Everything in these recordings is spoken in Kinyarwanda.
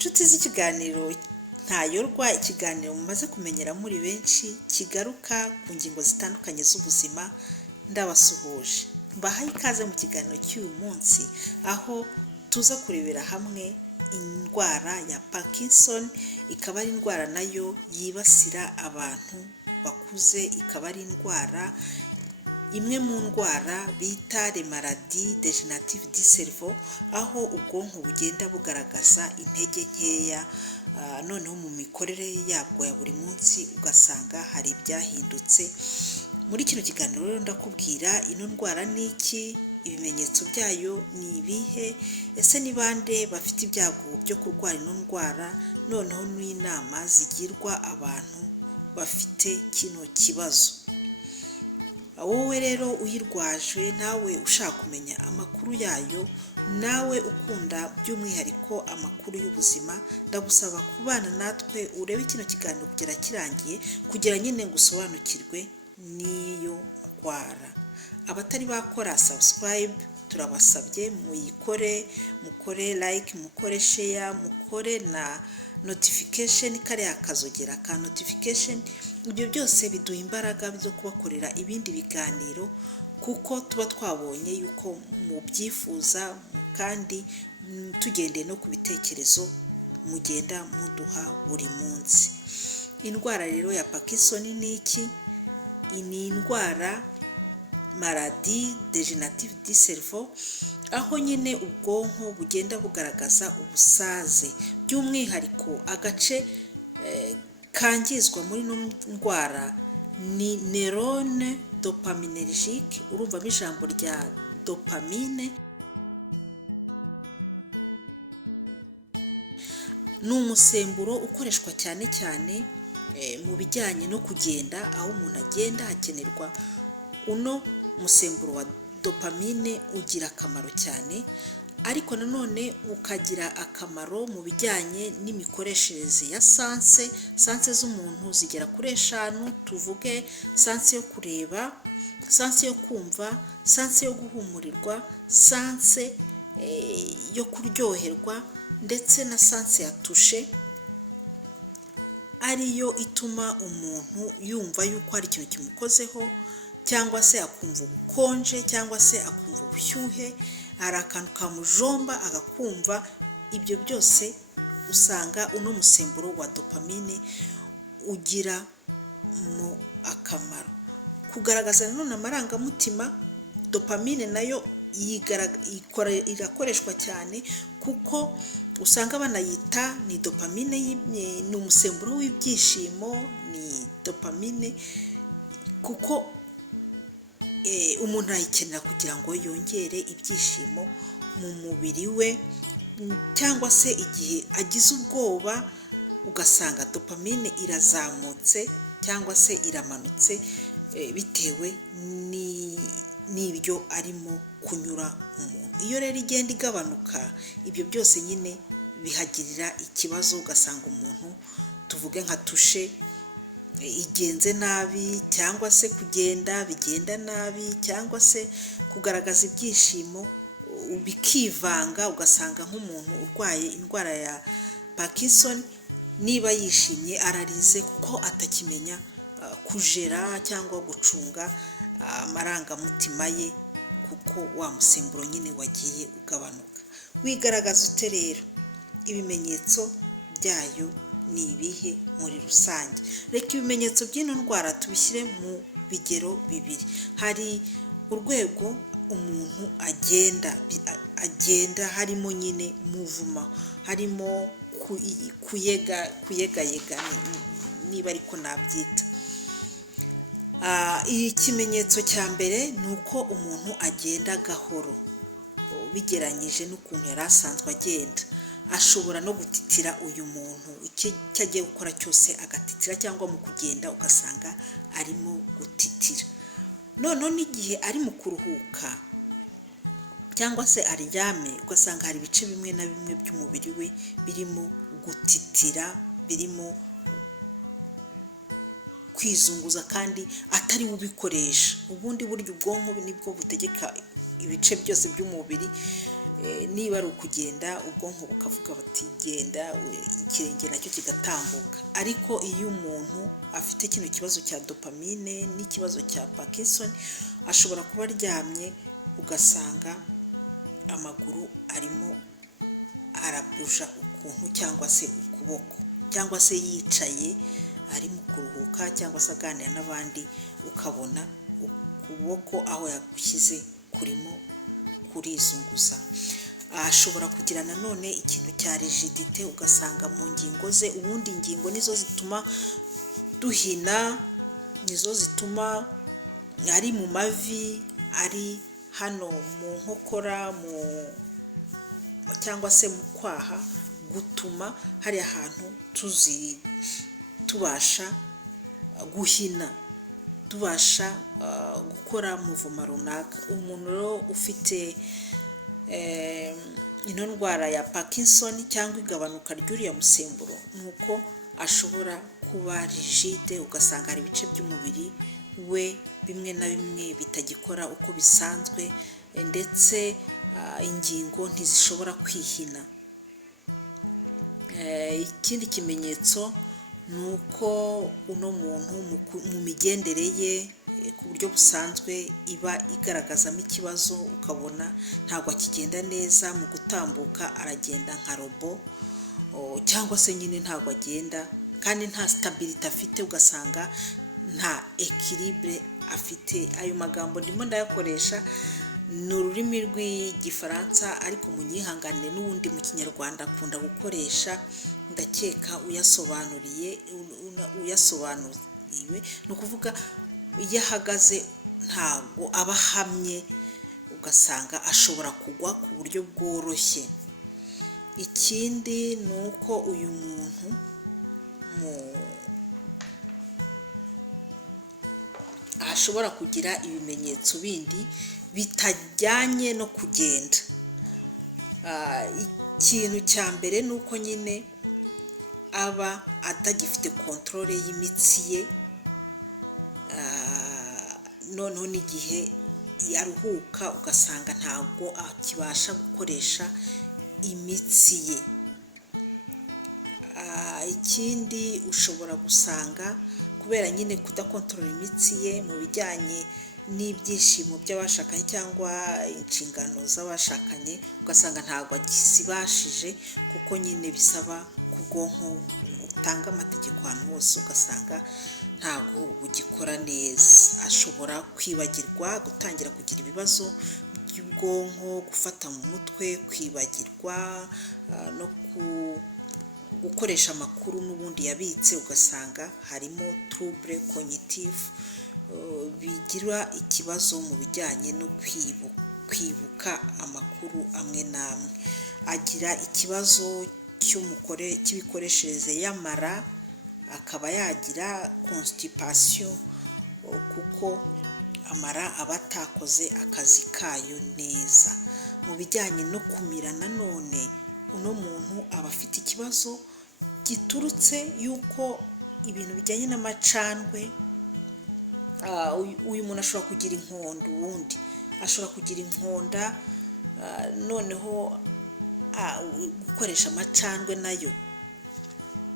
Inshuti z'ikiganiro ntayorwa, ikiganiro mumaze kumenyera muri benshi kigaruka ku ngingo zitandukanye z'ubuzima. Ndabasuhuje, mbahaye ikaze mu kiganiro cy'uyu munsi, aho tuza kurebera hamwe indwara ya Parkinson. Ikaba ari indwara nayo yibasira abantu bakuze, ikaba ari indwara imwe mu ndwara bita les maladies dégénératives du cerveau, aho ubwonko bugenda bugaragaza intege nkeya, noneho mu mikorere yabwo ya buri munsi ugasanga hari ibyahindutse. Muri kino kiganiro rero ndakubwira ino ndwara ni iki, ibimenyetso byayo ni ibihe, ese ni bande bafite ibyago byo kurwara ino ndwara, noneho n'inama zigirwa abantu bafite kino kibazo. Wowe rero uyirwaje, nawe ushaka kumenya amakuru yayo, nawe ukunda by'umwihariko amakuru y'ubuzima, ndagusaba kubana natwe urebe kino kiganiro kugera kirangiye, kugira nyine gusobanukirwe n'iyo ndwara. Abatari bakora subscribe turabasabye muyikore, mukore like, mukore share, mukore na notification, kariya kazogera ka notification. Ibyo byose biduha imbaraga zo kubakorera ibindi biganiro, kuko tuba twabonye yuko mubyifuza, kandi tugendeye no ku bitekerezo mugenda muduha buri munsi. Indwara rero ya Parkinson ni iki? Ni indwara maladie dégénérative du cerveau, aho nyine ubwonko bugenda bugaragaza ubusaze, by'umwihariko agace kangizwa muri ino ndwara ni neurone dopaminergique. Urumvamo ijambo rya dopamine, ni umusemburo ukoreshwa cyane cyane mu bijyanye no kugenda. Aho umuntu agenda hakenerwa uno musemburo wa dopamine, ugira akamaro cyane, ariko nanone ukagira akamaro mu bijyanye n'imikoreshereze ya sanse z'umuntu zigera kuri 5. Tuvuge sanse yo kureba, sanse yo kumva, sanse yo guhumurirwa, sanse yo kuryoherwa, ndetse na sanse ya tushe, ariyo ituma umuntu yumva yuko hari ikintu kimukozeho, cyangwa se akumva ubukonje, cyangwa se akumva ubushyuhe, hari akantu kamujomba agakumva. Ibyo byose usanga uno musemburo wa dopamine ugira mu akamaro. Kugaragaza nanone amarangamutima, dopamine nayo irakoreshwa cyane, kuko usanga banayita ni dopamine, ni umusemburo w'ibyishimo, ni dopamine, kuko umuntu ayikenera kugira ngo yongere ibyishimo mu mubiri we, cyangwa se igihe agize ubwoba ugasanga dopamine irazamutse cyangwa se iramanutse, bitewe n'ibyo arimo kunyura umuntu. Iyo rero igenda igabanuka, ibyo byose nyine bihagirira ikibazo, ugasanga umuntu, tuvuge nka tushe, igenze nabi, cyangwa se kugenda bigenda nabi, cyangwa se kugaragaza ibyishimo bikivanga. Ugasanga nk'umuntu urwaye indwara ya Parkinson, niba yishimye ararize, kuko atakimenya kujera cyangwa gucunga amarangamutima ye, kuko wa musemburo nyine wagiye ugabanuka. Wigaragaza ute rero? Ibimenyetso byayo ni ibihe muri rusange? Reka ibimenyetso by'ino ndwara tubishyire mu bigero bibiri. Hari urwego umuntu agenda harimo nyine muvuma, harimo kuyegayega, niba ariko nabyita. Ikimenyetso cya mbere ni uko umuntu agenda gahoro bigeranyije n'ukuntu yari asanzwe agenda. Ashobora no gutitira, uyu muntu icyo agiye gukora cyose agatitira, cyangwa mu kugenda ugasanga arimo gutitira. Noneho n'igihe ari mu kuruhuka cyangwa se aryame, ugasanga hari ibice bimwe na bimwe by'umubiri we birimo gutitira, birimo kwizunguza, kandi atari ubikoresha. Ubundi buryo ubwonko nibwo butegeka ibice byose by'umubiri niba ari ukugenda ubwonko bukavuga bati genda, ikirenge nacyo kigatambuka. Ariko iyo umuntu afite kino kibazo cya dopamine n'ikibazo cya Parkinson, ashobora kuba aryamye ugasanga amaguru arimo arabuja ukuntu cyangwa se ukuboko, cyangwa se yicaye ari mu kuruhuka cyangwa se aganira n'abandi ukabona ukuboko aho yagushyize kurimo kurizunguza. Ashobora kugira nanone ikintu cya rigidite ugasanga mu ngingo ze, ubundi ingingo nizo zituma duhina, nizo zituma ari mu mavi, ari hano mu nkokora, cyangwa se mu kwaha, gutuma hari ahantu tubasha guhina, tubasha gukora muvuma runaka. Umuntu rero ufite ino ndwara ya Parkinson cyangwa igabanuka ry'uriya musemburo, nuko ashobora kuba rigide, ugasanga hari ibice by'umubiri we bimwe na bimwe bitagikora uko bisanzwe, ndetse ingingo ntizishobora kwihina. Ikindi kimenyetso ni uko uno muntu mu migendere ye ku buryo busanzwe iba igaragazamo ikibazo, ukabona ntabwo akigenda neza, mu gutambuka aragenda nka robo, cyangwa se nyine ntabwo agenda, kandi nta stability afite, ugasanga nta equilibre afite. Ayo magambo ndimo ndayakoresha ni ururimi rw'igifaransa, ariko munyihanganire n'ubundi mu kinyarwanda akunda gukoresha, ndakeka uyasobanuriwe. Ni ukuvuga iyo ahagaze ntabwo aba ahamye, ugasanga ashobora kugwa ku buryo bworoshye. Ikindi ni uko uyu muntu ashobora kugira ibimenyetso bindi bitajyanye no kugenda. Ikintu cya mbere ni uko nyine aba atagifite kontrole y'imitsi ye, noneho n'igihe yaruhuka ugasanga ntabwo akibasha gukoresha imitsi ye. Ikindi ushobora gusanga kubera nyine kudakontorora imitsi ye mu bijyanye n'ibyishimo by'abashakanye cyangwa inshingano z'abashakanye, ugasanga ntabwo akizibashije, kuko nyine bisaba ku bwonko utanga amategeko ahantu hose, ugasanga ntabwo bugikora neza. Ashobora kwibagirwa, gutangira kugira ibibazo by'ubwonko, gufata mu mutwe, kwibagirwa no gukoresha amakuru n'ubundi yabitse, ugasanga harimo trouble cognitive, bigira ikibazo mu bijyanye no kwibuka amakuru amwe n'amwe. Agira ikibazo cy'imikoreshereze y'amara, akaba yagira constipation, kuko amara aba atakoze akazi kayo neza. Mu bijyanye no kumira nanone, uno muntu aba afite ikibazo giturutse yuko ibintu bijyanye n'amacandwe, uyu muntu ashobora kugira inkondo, ubundi ashobora kugira inkonda, noneho gukoresha amacandwe nayo,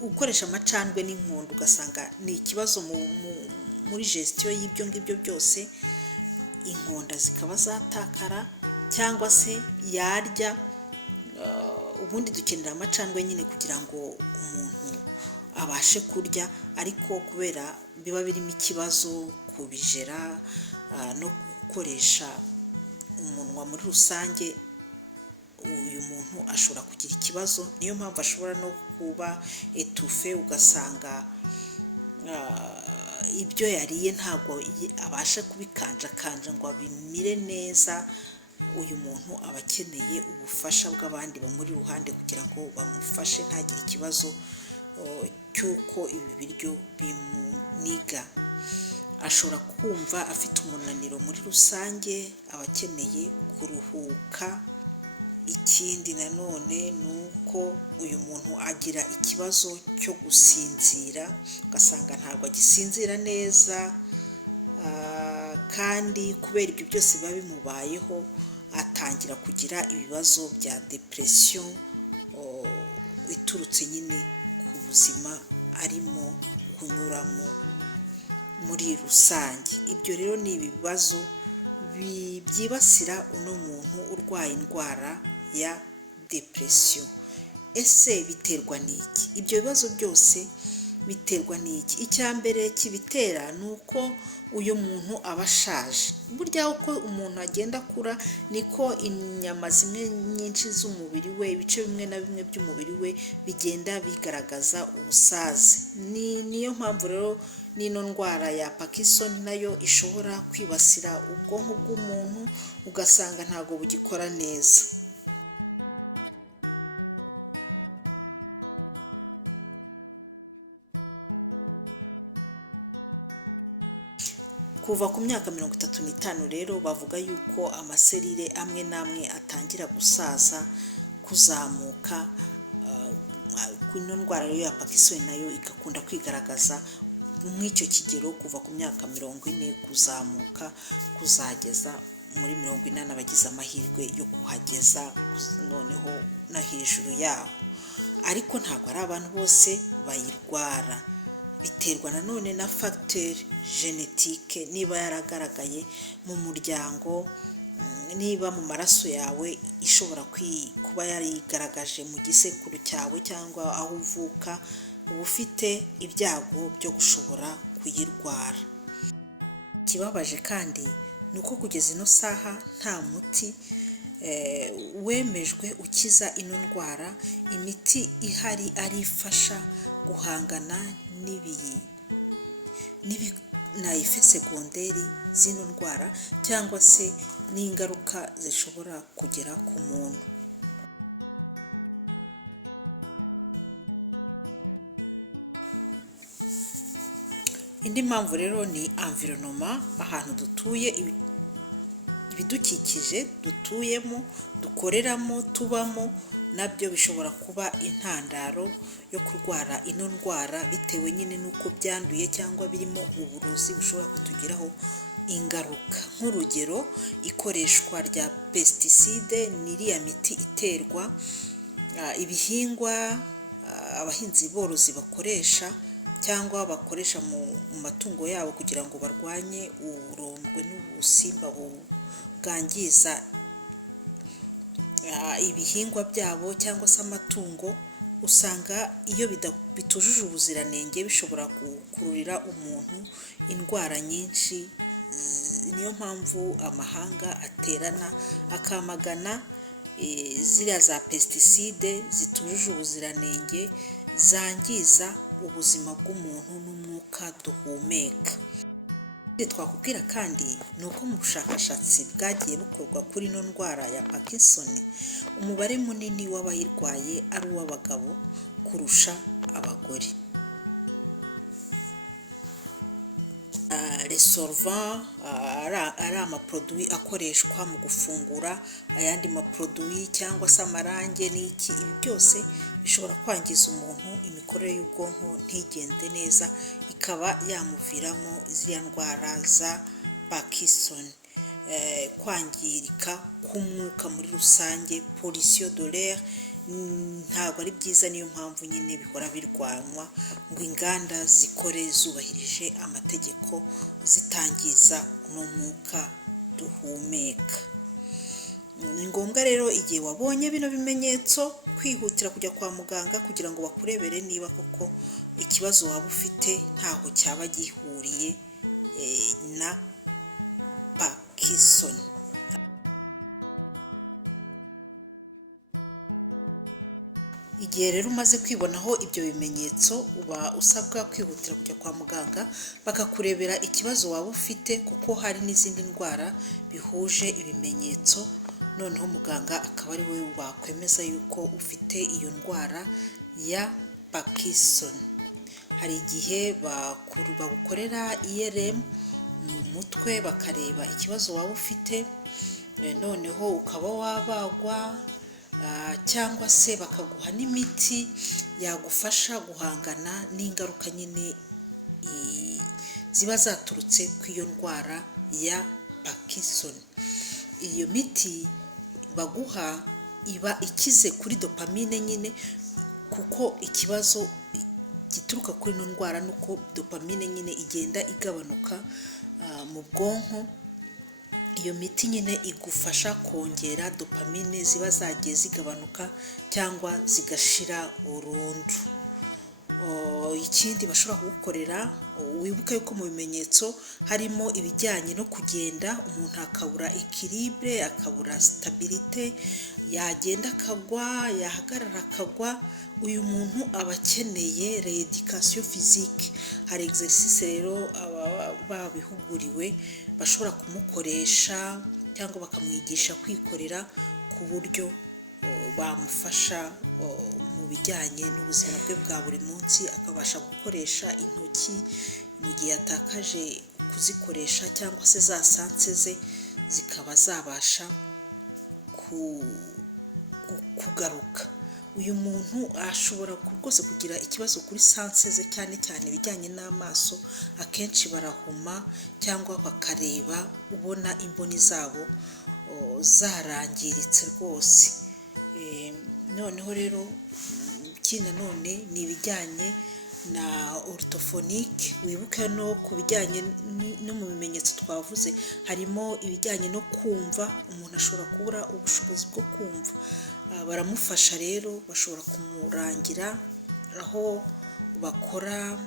gukoresha amacandwe n'inkondo ugasanga ni ikibazo muri gestion y'ibyo ngibyo byose. Inkonda zikaba zatakara, cyangwa se yarya, ubundi dukenera amacandwe nyine kugira ngo umuntu abashe kurya, ariko kubera biba birimo ikibazo kubijera no gukoresha umunwa muri rusange, uyu muntu ashobora kugira ikibazo. Niyo mpamvu ashobora no kuba etufe, ugasanga ibyo yariye ntabwo abasha kubikanjakanja ngo abimire neza. Uyu muntu aba akeneye ubufasha bw'abandi bamuri iruhande kugira ngo bamufashe ntagire ikibazo cy'uko ibi biryo bimuniga. Ashobora kumva afite umunaniro muri rusange, aba akeneye kuruhuka. Ikindi nanone ni uko uyu muntu agira ikibazo cyo gusinzira, ugasanga ntabwo agisinzira neza, kandi kubera ibyo byose biba bimubayeho atangira kugira ibibazo bya depression iturutse nyine ku buzima arimo kunyuramo muri rusange. Ibyo rero ni ibibazo byibasira uno muntu urwaye indwara ya depression. Ese biterwa n'iki? Ibyo bibazo byose biterwa n'iki? Icya mbere kibitera ni uko uyu muntu aba ashaje. Burya uko umuntu agenda akura niko inyama zimwe nyinshi z'umubiri we, ibice bimwe na bimwe by'umubiri we bigenda bigaragaza ubusaze. Niyo mpamvu rero n'ino ndwara ya Parkinson nayo ishobora kwibasira ubwonko bw'umuntu ugasanga ntabwo bugikora neza. Kuva ku myaka 35 rero bavuga yuko amaserire amwe n'amwe atangira gusaza, kuzamuka. Ino ndwara ya Parkinson nayo igakunda kwigaragaza nk'icyo kigero kuva ku myaka 40 kuzamuka kuzageza muri 80 abagize amahirwe yo kuhageza noneho na hejuru yaho. Ariko ntabwo ari abantu bose bayirwara, biterwa nanone na facteur genetique, niba yaragaragaye mu muryango, niba mu maraso yawe ishobora kuba yarigaragaje mu gisekuru cyawe cyangwa aho uvuka, uba ufite ibyago byo gushobora kuyirwara. Ikibabaje kandi ni uko kugeza ino saha nta muti wemejwe ukiza ino ndwara. Imiti ihari ari ifasha guhangana na effet secondaire zino ndwara cyangwa se n'ingaruka zishobora kugera ku muntu. Indi mpamvu rero ni environnement, ahantu dutuye, ibidukikije dutuyemo, dukoreramo, tubamo, nabyo bishobora kuba intandaro yo kurwara ino ndwara bitewe nyine n'uko byanduye cyangwa birimo uburozi bushobora kutugiraho ingaruka. Nk'urugero, ikoreshwa rya pesticide ni iriya miti iterwa ibihingwa abahinzi borozi bakoresha cyangwa bakoresha mu matungo yabo kugira ngo barwanye uburondwe n'ubusimba bwangiza ibihingwa byabo cyangwa se amatungo. Usanga iyo bitujuje ubuziranenge bishobora gukururira umuntu indwara nyinshi. Niyo mpamvu amahanga aterana akamagana ziriya za pesticide zitujuje ubuziranenge, zangiza ubuzima bw'umuntu n'umwuka duhumeka. Twakubwira kandi ni uko mu bushakashatsi bwagiye bukorwa kuri ino ndwara ya Parkinson, umubare munini w'abayirwaye ari uw'abagabo kurusha abagore. Les solvants ari amaproduit akoreshwa mu gufungura ayandi maproduit cyangwa se amarange n'iki, ibi byose bishobora kwangiza umuntu imikorere y'ubwonko ntigende neza, ikaba yamuviramo ziriya ndwara za Parkinson. Kwangirika k'umwuka muri rusange, pollution de l'air, ntabwo ari byiza. Niyo mpamvu nyine bihora birwanywa ngo inganda zikore zubahirije amategeko, zitangiza n'umwuka duhumeka. Ni ngombwa rero igihe wabonye bino bimenyetso kwihutira kujya kwa muganga kugira ngo bakurebere niba koko ikibazo waba ufite ntaho cyaba gihuriye na Parkinson. Igihe rero umaze kwibonaho ibyo bimenyetso, uba usabwa kwihutira kujya kwa muganga bakakurebera ikibazo waba ufite, kuko hari n'izindi ndwara bihuje ibimenyetso. Noneho muganga akaba ari we wakwemeza yuko ufite iyo ndwara ya Parkinson. Hari igihe bagukorera IRM mu mutwe bakareba ikibazo waba ufite, noneho ukaba wabagwa, cyangwa se bakaguha n'imiti yagufasha guhangana n'ingaruka nyine ziba zaturutse ku iyo ndwara ya Parkinson. Iyo miti baguha iba ikize kuri dopamine nyine, kuko ikibazo gituruka kuri ino ndwara nuko dopamine nyine igenda igabanuka mu bwonko. Iyo miti nyine igufasha kongera dopamine ziba zagiye zigabanuka cyangwa zigashira burundu. Ikindi bashobora kugukorera, wibuke yuko mu bimenyetso harimo ibijyanye no kugenda, umuntu akabura equilibre, akabura stabilité, yagenda akagwa, yahagarara akagwa. Uyu muntu aba akeneye rééducation physique. Hari exercice rero babihuguriwe bashobora kumukoresha cyangwa bakamwigisha kwikorera ku buryo bamufasha mu bijyanye n'ubuzima bwe bwa buri munsi, akabasha gukoresha intoki mu gihe yatakaje kuzikoresha, cyangwa se za sanse ze zikaba zabasha kugaruka. Uyu muntu ashobora rwose kugira ikibazo kuri sanse ze, cyane cyane ibijyanye n'amaso. Akenshi barahuma cyangwa bakareba ubona imboni zabo zarangiritse rwose. Noneho rero ikindi nanone ni ibijyanye na orthophonique. Wibuke no ku bijyanye no mu bimenyetso twavuze harimo ibijyanye no kumva. Umuntu ashobora kubura ubushobozi bwo kumva, baramufasha rero, bashobora kumurangira aho bakora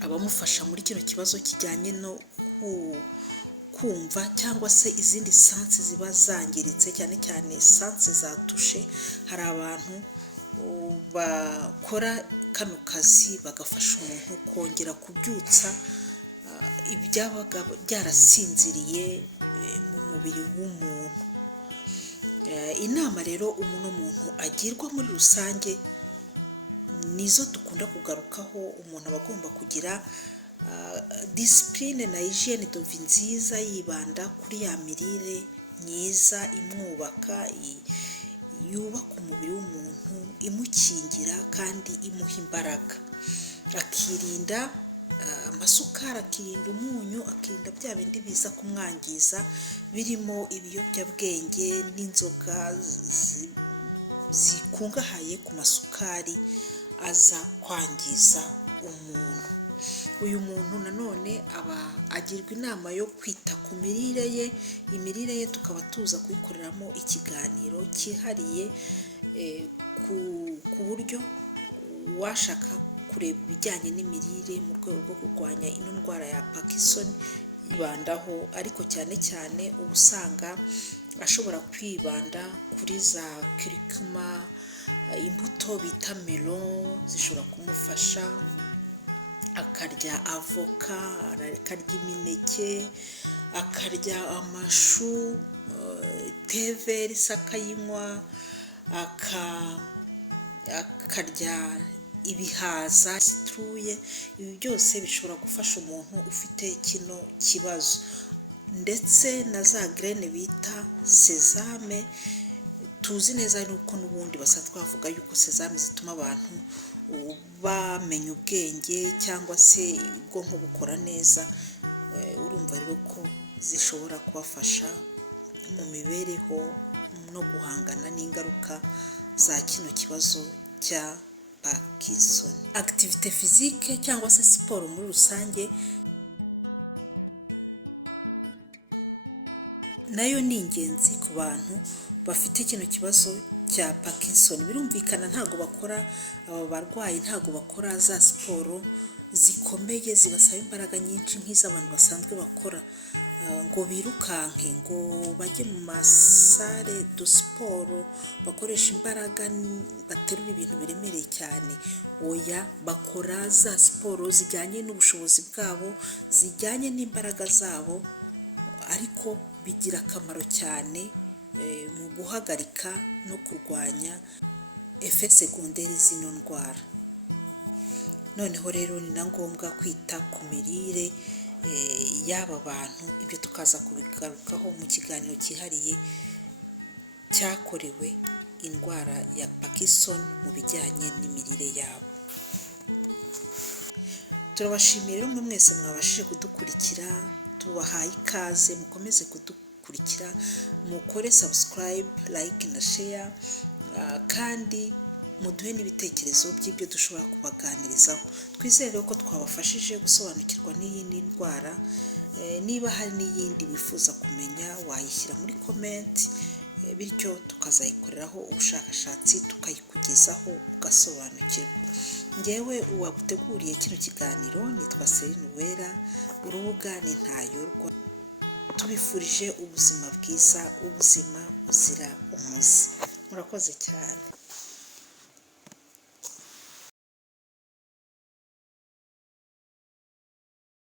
abamufasha muri kino kibazo kijyanye no kumva, cyangwa se izindi sanse ziba zangiritse, cyane cyane sanse za tushe. Hari abantu bakora kano kazi bagafasha umuntu kongera kubyutsa ibyabaga byarasinziriye mu mubiri w'umuntu. Inama rero umuntu agirwa muri rusange nizo dukunda kugarukaho. Umuntu aba agomba kugira discipline na hygiene de vie nziza, yibanda kuri ya mirire myiza imwubaka, yubaka umubiri w'umuntu, imukingira kandi imuha imbaraga. Akirinda amasukari, akirinda umunyu, akirinda bya bindi biza kumwangiza birimo ibiyobyabwenge n'inzoga zikungahaye ku masukari aza kwangiza umuntu. Uyu muntu nanone aba agirwa inama yo kwita ku mirire ye. Imirire ye tukaba tuza kuyikoreramo ikiganiro cyihariye ku buryo washaka kureba ibijyanye n'imirire mu rwego rwo kurwanya ino ndwara ya Parkinson yibandaho. Ariko cyane cyane uba usanga ashobora kwibanda kuri za curcuma, imbuto bita melon zishobora kumufasha, akarya avoka, akarya imineke, akarya amashu, teveri se akayinywa, akarya ibihaza, citrouille. Ibi byose bishobora gufasha umuntu ufite kino kibazo. Ndetse na za graine bita sesame, tuzi neza yuko n'ubundi basa twavuga yuko sesame zituma abantu bamenya ubwenge cyangwa se ubwonko bukora neza. Urumva rero ko zishobora kubafasha mu mibereho no guhangana n'ingaruka za kino kibazo cya Parkinson. Activité physique cyangwa se siporo muri rusange nayo ni ingenzi ku bantu bafite kino kibazo cya Parkinson. Birumvikana ntago bakora, aba barwayi ntago bakora za siporo zikomeye zibasaba imbaraga nyinshi nk'iz'abantu basanzwe bakora, ngo birukanke, ngo bajye mu masare de siporo bakoresha imbaraga, baterura ibintu biremereye cyane. Oya, bakora za siporo zijyanye n'ubushobozi bwabo, zijyanye n'imbaraga zabo, ariko bigira akamaro cyane mu guhagarika no kurwanya effets secondaires zino ndwara. Noneho rero ni na ngombwa kwita ku mirire y'aba bantu. Ibyo tukaza kubigarukaho mu kiganiro cyihariye cyakorewe indwara ya Parkinson mu bijyanye n'imirire yabo. Turabashimira rero mwese mwabashije kudukurikira, tubahaye ikaze, mukomeze kudukurikira, mukore subscribe, like na share, kandi muduhe n'ibitekerezo by'ibyo dushobora kubaganirizaho. Twizere ko twabafashije gusobanukirwa n'iyindi ndwara. Niba hari n'iyindi wifuza kumenya wayishyira muri comment, bityo tukazayikoreraho ubushakashatsi tukayikugezaho ugasobanukirwa. Ngewe uwaguteguriye kino kiganiro nitwa Celine Uwera, urubuga ni Ntayorwa. Tubifurije ubuzima bwiza, ubuzima buzira umuze. Murakoze cyane.